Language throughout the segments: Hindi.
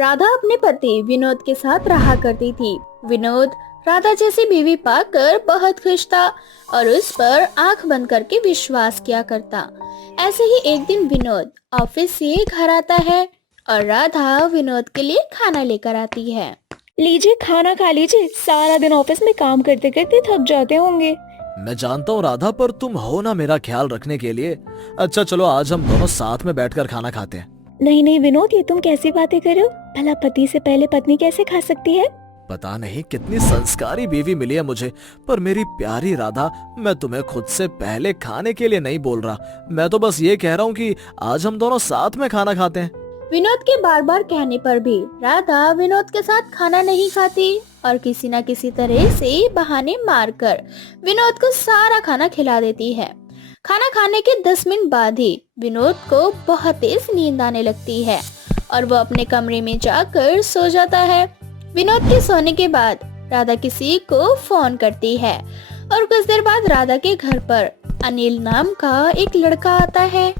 राधा अपने पति विनोद के साथ रहा करती थी। विनोद राधा जैसी बीवी पाकर बहुत खुश था और उस पर आंख बंद करके विश्वास किया करता। ऐसे ही एक दिन विनोद ऑफिस से घर आता है और राधा विनोद के लिए खाना लेकर आती है। लीजिए खाना खा लीजिए, सारा दिन ऑफिस में काम करते करते थक जाते होंगे। मैं जानता हूँ राधा, पर तुम हो ना मेरा ख्याल रखने के लिए। अच्छा चलो आज हम दोनों साथ में बैठकर खाना खाते हैं। नहीं नहीं विनोद, ये तुम कैसी बातें कर रहे हो? भला पति से पहले पत्नी कैसे खा सकती है? पता नहीं कितनी संस्कारी बीवी मिली है मुझे, पर मेरी प्यारी राधा, मैं तुम्हें खुद से पहले खाने के लिए नहीं बोल रहा। मैं तो बस ये कह रहा हूँ कि आज हम दोनों साथ में खाना खाते हैं। विनोद के बार बार कहने पर भी राधा विनोद के साथ खाना नहीं खाती और किसी न किसी तरह से बहाने मारकर विनोद को सारा खाना खिला देती है। खाना खाने के 10 मिनट बाद ही विनोद को बहुत तेज नींद आने लगती है और वो अपने कमरे में जाकर सो जाता है। विनोद के सोने के बाद राधा किसी को फोन करती है और कुछ देर बाद राधा के घर पर अनिल नाम का एक लड़का आता है।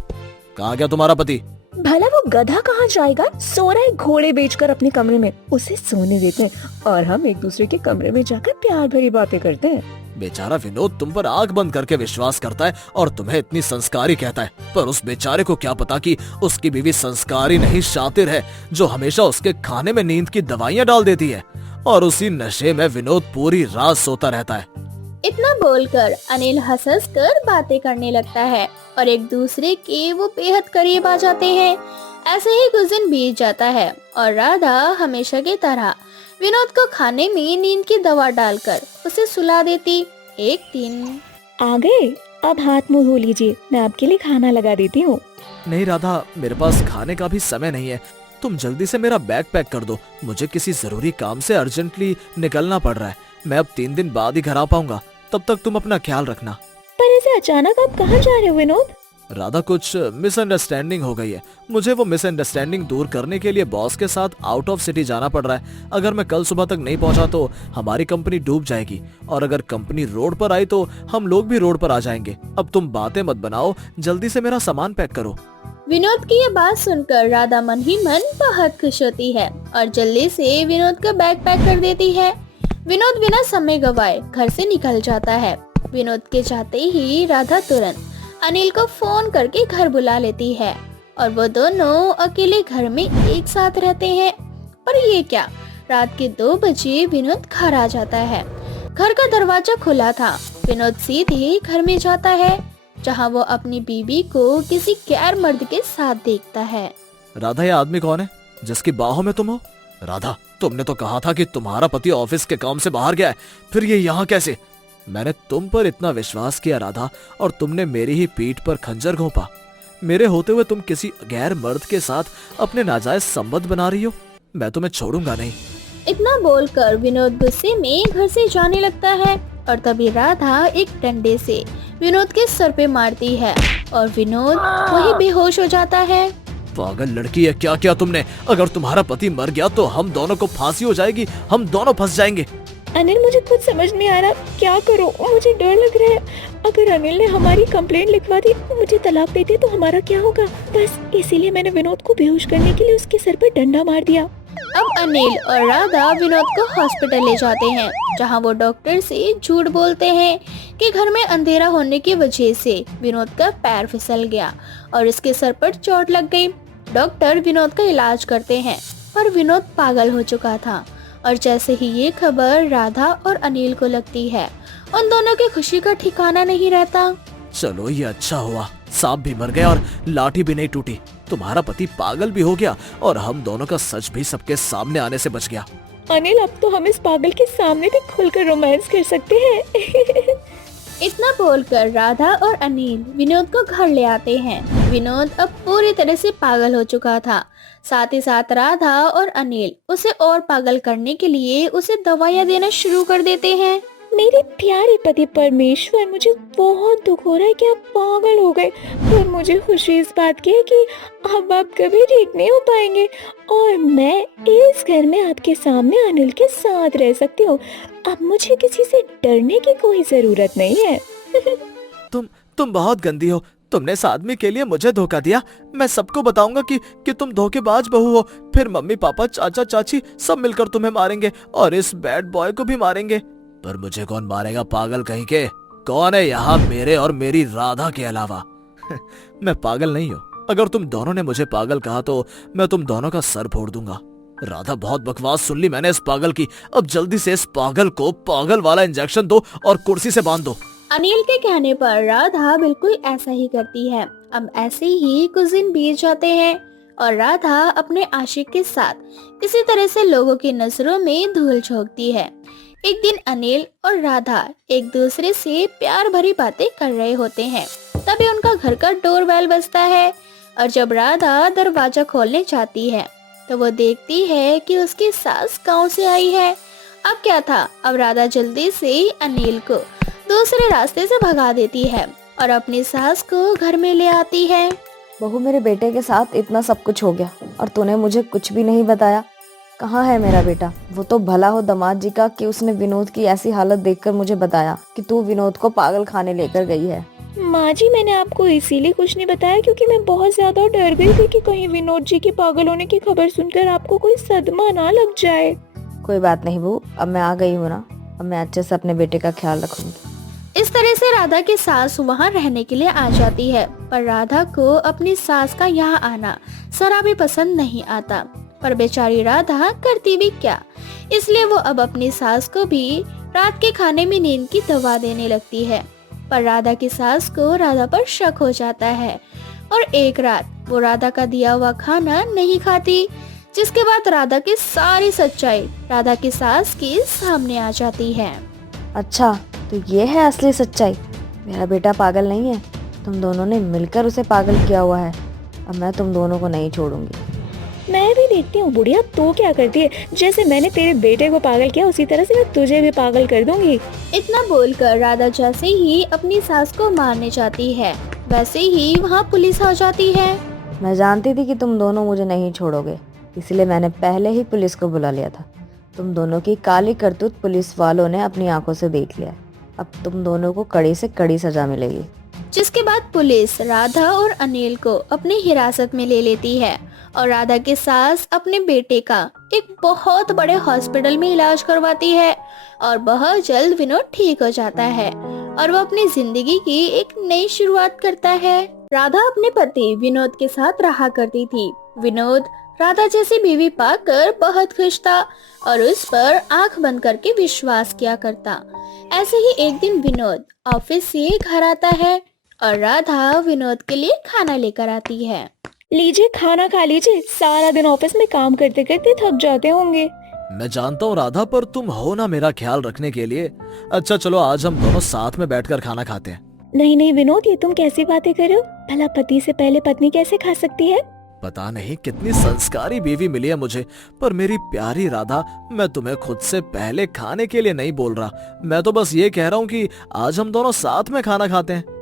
कहाँ गया तुम्हारा पति? भला वो गधा कहाँ जाएगा? सो रहा है घोड़े बेचकर अपने कमरे में। उसे सोने देते हैं और हम एक दूसरे के कमरे में जाकर प्यार भरी बातें करते हैं। बेचारा विनोद तुम पर आंख बंद करके विश्वास करता है और तुम्हें इतनी संस्कारी कहता है, पर उस बेचारे को क्या पता कि उसकी बीवी संस्कारी नहीं शातिर है, जो हमेशा उसके खाने में नींद की दवाइयाँ डाल देती है और उसी नशे में विनोद पूरी रात सोता रहता है। इतना बोलकर अनिल हंस कर बातें करने लगता है और एक दूसरे के वो बेहद करीब आ जाते हैं। ऐसे ही कुछ दिन बीत जाता है और राधा हमेशा की तरह विनोद को खाने में नींद की दवा डालकर उसे सुला देती। एक दिन आ गए, अब हाथ मुंह धो लीजिए, मैं आपके लिए खाना लगा देती हूँ। नहीं राधा, मेरे पास खाने का भी समय नहीं है। तुम जल्दी से मेरा बैग पैक कर दो, मुझे किसी जरूरी काम से अर्जेंटली निकलना पड़ रहा है। मैं अब 3 दिन बाद ही घर आ पाऊंगा, तब तक तुम अपना ख्याल रखना। पर ऐसे अचानक आप कहाँ जा रहे हो विनोद? राधा, कुछ मिसअंडरस्टैंडिंग हो गई है। मुझे वो मिसअंडरस्टैंडिंग दूर करने के लिए बॉस के साथ आउट ऑफ सिटी जाना पड़ रहा है। अगर मैं कल सुबह तक नहीं पहुंचा तो हमारी कंपनी डूब जाएगी, और अगर कंपनी रोड पर आई तो हम लोग भी रोड पर आ जाएंगे। अब तुम बातें मत बनाओ, जल्दी से मेरा सामान पैक करो। विनोद की ये बात सुनकर राधा मन ही मन बहुत खुश होती है और जल्दी से विनोद का बैग पैक कर देती है। विनोद बिना समय गवाए घर से निकल जाता है। विनोद के जाते ही राधा तुरंत अनिल को फोन करके घर बुला लेती है और वो दोनों अकेले घर में एक साथ रहते हैं। पर ये क्या, रात के 2 बजे विनोद घर आ जाता है। घर का दरवाजा खुला था। विनोद सीधे घर में जाता है जहाँ वो अपनी बीवी को किसी गैर मर्द के साथ देखता है। राधा, ये आदमी कौन है जिसकी बाहों में तुम हो? राधा, तुमने तो कहा था कि तुम्हारा पति ऑफिस के काम से बाहर गया है, फिर ये यहाँ कैसे? मैंने तुम पर इतना विश्वास किया राधा, और तुमने मेरी ही पीठ पर खंजर घोंपा। मेरे होते हुए तुम किसी गैर मर्द के साथ अपने नाजायज संबंध बना रही हो। मैं तुम्हें छोड़ूंगा नहीं। इतना बोलकर विनोद गुस्से में घर से जाने लगता है और तभी राधा एक डंडे से विनोद के सर पे मारती है और विनोद वही बेहोश हो जाता है। पागल लड़की है, क्या किया तुमने? अगर तुम्हारा पति मर गया तो हम दोनों को फांसी हो जाएगी, हम दोनों फंस जाएंगे। अनिल, मुझे कुछ समझ नहीं आ रहा, क्या करूं? मुझे डर लग रहा है। अगर अनिल ने हमारी कंप्लेंट लिखवा दी, मुझे तलाक दे दी तो हमारा क्या होगा? बस इसीलिए मैंने विनोद को बेहोश करने के लिए उसके सर पर डंडा मार दिया। अब अनिल और राधा विनोद को हॉस्पिटल ले जाते हैं जहां वो डॉक्टर से झूठ बोलते हैं कि घर में अंधेरा होने की वजह से विनोद का पैर फिसल गया और इसके सर पर चोट लग गई। डॉक्टर विनोद का इलाज करते हैं पर विनोद पागल हो चुका था और जैसे ही ये खबर राधा और अनिल को लगती है, उन दोनों की खुशी का ठिकाना नहीं रहता। चलो ये अच्छा हुआ, सांप भी मर गया और लाठी भी नहीं टूटी। तुम्हारा पति पागल भी हो गया और हम दोनों का सच भी सबके सामने आने से बच गया। अनिल, अब तो हम इस पागल के सामने भी खुलकर रोमांस कर सकते हैं। इतना बोलकर राधा और अनिल विनोद को घर ले आते हैं। विनोद अब पूरी तरह से पागल हो चुका था। साथ ही साथ राधा और अनिल उसे और पागल करने के लिए उसे दवाइयाँ देना शुरू कर देते हैं। मेरे प्यारे पति परमेश्वर, मुझे बहुत दुख हो रहा है कि आप पागल हो गए, पर मुझे खुशी इस बात की है कि अब आप कभी ठीक नहीं हो पाएंगे और मैं इस घर में आपके सामने अनिल के साथ रह सकती हूँ। अब मुझे किसी से डरने की कोई जरूरत नहीं है। तुम बहुत गंदी हो। तुमने इस आदमी के लिए मुझे धोखा दिया। मैं सबको बताऊंगा कि तुम धोखेबाज बहू हो। फिर मम्मी पापा चाचा चाची सब मिलकर तुम्हें मारेंगे और इस बैड बॉय को भी मारेंगे। पर मुझे कौन मारेगा पागल कहीं के? कौन है यहाँ मेरे और मेरी राधा के अलावा? मैं पागल नहीं हूँ। अगर तुम दोनों ने मुझे पागल कहा तो मैं तुम दोनों का सर फोड़ दूंगा। राधा, बहुत बकवास सुन ली मैंने इस पागल की। अब जल्दी से इस पागल को पागल वाला इंजेक्शन दो और कुर्सी से बांध दो। अनिल के कहने पर राधा बिल्कुल ऐसा ही करती है। अब ऐसे ही कुछ दिन बीत जाते हैं और राधा अपने आशिक के साथ इसी तरह से लोगों की नजरों में धूल झोंकती है। एक दिन अनिल और राधा एक दूसरे से प्यार भरी बातें कर रहे होते हैं। तभी उनका घर का डोरबेल बजता है और जब राधा दरवाजा खोलने जाती है तो वो देखती है कि उसकी सास गांव से आई है। अब क्या था, अब राधा जल्दी से अनिल को दूसरे रास्ते से भगा देती है और अपनी सास को घर में ले आती है। बहू, मेरे बेटे के साथ इतना सब कुछ हो गया और तूने मुझे कुछ भी नहीं बताया। कहाँ है मेरा बेटा? वो तो भला हो दामाद जी का कि उसने विनोद की ऐसी हालत देखकर मुझे बताया कि तू विनोद को पागल खाने लेकर गई है। माँ जी, मैंने आपको इसीलिए कुछ नहीं बताया क्योंकि मैं बहुत ज्यादा डर गई थी कि कहीं विनोद जी के पागल होने की खबर सुनकर आपको कोई सदमा ना लग जाए। कोई बात नहीं बहू, अब मैं आ गई हूँ ना, अब मैं अच्छे से अपने बेटे का ख्याल रखूंगी। इस तरह से राधा की सास वहाँ रहने के लिए आ जाती है, पर राधा को अपनी सास का यहाँ आना जरा भी पसंद नहीं आता। पर बेचारी राधा करती भी क्या, इसलिए वो अब अपनी सास को भी रात के खाने में नींद की दवा देने लगती है। पर राधा की सास को राधा पर शक हो जाता है और एक रात वो राधा का दिया हुआ खाना नहीं खाती, जिसके बाद राधा की सारी सच्चाई राधा की सास के सामने आ जाती है। अच्छा, तो ये है असली सच्चाई। मेरा बेटा पागल नहीं है, तुम दोनों ने मिलकर उसे पागल किया हुआ है। अब मैं तुम दोनों को नहीं छोड़ूंगी। मैं भी देखती हूँ बुढ़िया तो क्या करती है। जैसे मैंने तेरे बेटे को पागल किया उसी तरह से मैं तुझे भी पागल कर दूंगी। इतना बोलकर राधा जैसे ही अपनी सास को मारने जाती है वैसे ही वहाँ पुलिस आ जाती है। मैं जानती थी कि तुम दोनों मुझे नहीं छोड़ोगे, इसलिए मैंने पहले ही पुलिस को बुला लिया था। तुम दोनों की काली करतूत पुलिस वालों ने अपनी आंखों से देख लिया। अब तुम दोनों को कड़ी से कड़ी सजा मिलेगी। जिसके बाद पुलिस राधा और अनिल को अपनी हिरासत में ले लेती है और राधा की सास अपने बेटे का एक बहुत बड़े हॉस्पिटल में इलाज करवाती है और बहुत जल्द विनोद ठीक हो जाता है और वो अपनी जिंदगी की एक नई शुरुआत करता है। राधा अपने पति विनोद के साथ रहा करती थी। विनोद राधा जैसी बीवी पाकर बहुत खुश था और उस पर आंख बंद करके विश्वास किया करता। ऐसे ही एक दिन विनोद ऑफिस से घर आता है और राधा विनोद के लिए खाना लेकर आती है। लीजिए, खाना खा लीजिए। सारा दिन ऑफिस में काम करते करते थक जाते होंगे। मैं जानता हूँ राधा, पर तुम हो ना मेरा ख्याल रखने के लिए। अच्छा चलो, आज हम दोनों साथ में बैठकर खाना खाते हैं। नहीं नहीं विनोद, ये तुम कैसी बातें कर रहे हो? भला पति से पहले पत्नी कैसे खा सकती है? पता नहीं कितनी संस्कारी बीवी मिली है मुझे, पर मेरी प्यारी राधा, मैं तुम्हें खुद से पहले खाने के लिए नहीं बोल रहा। मैं तो बस ये कह रहा हूँ कि आज हम दोनों साथ में खाना खाते हैं।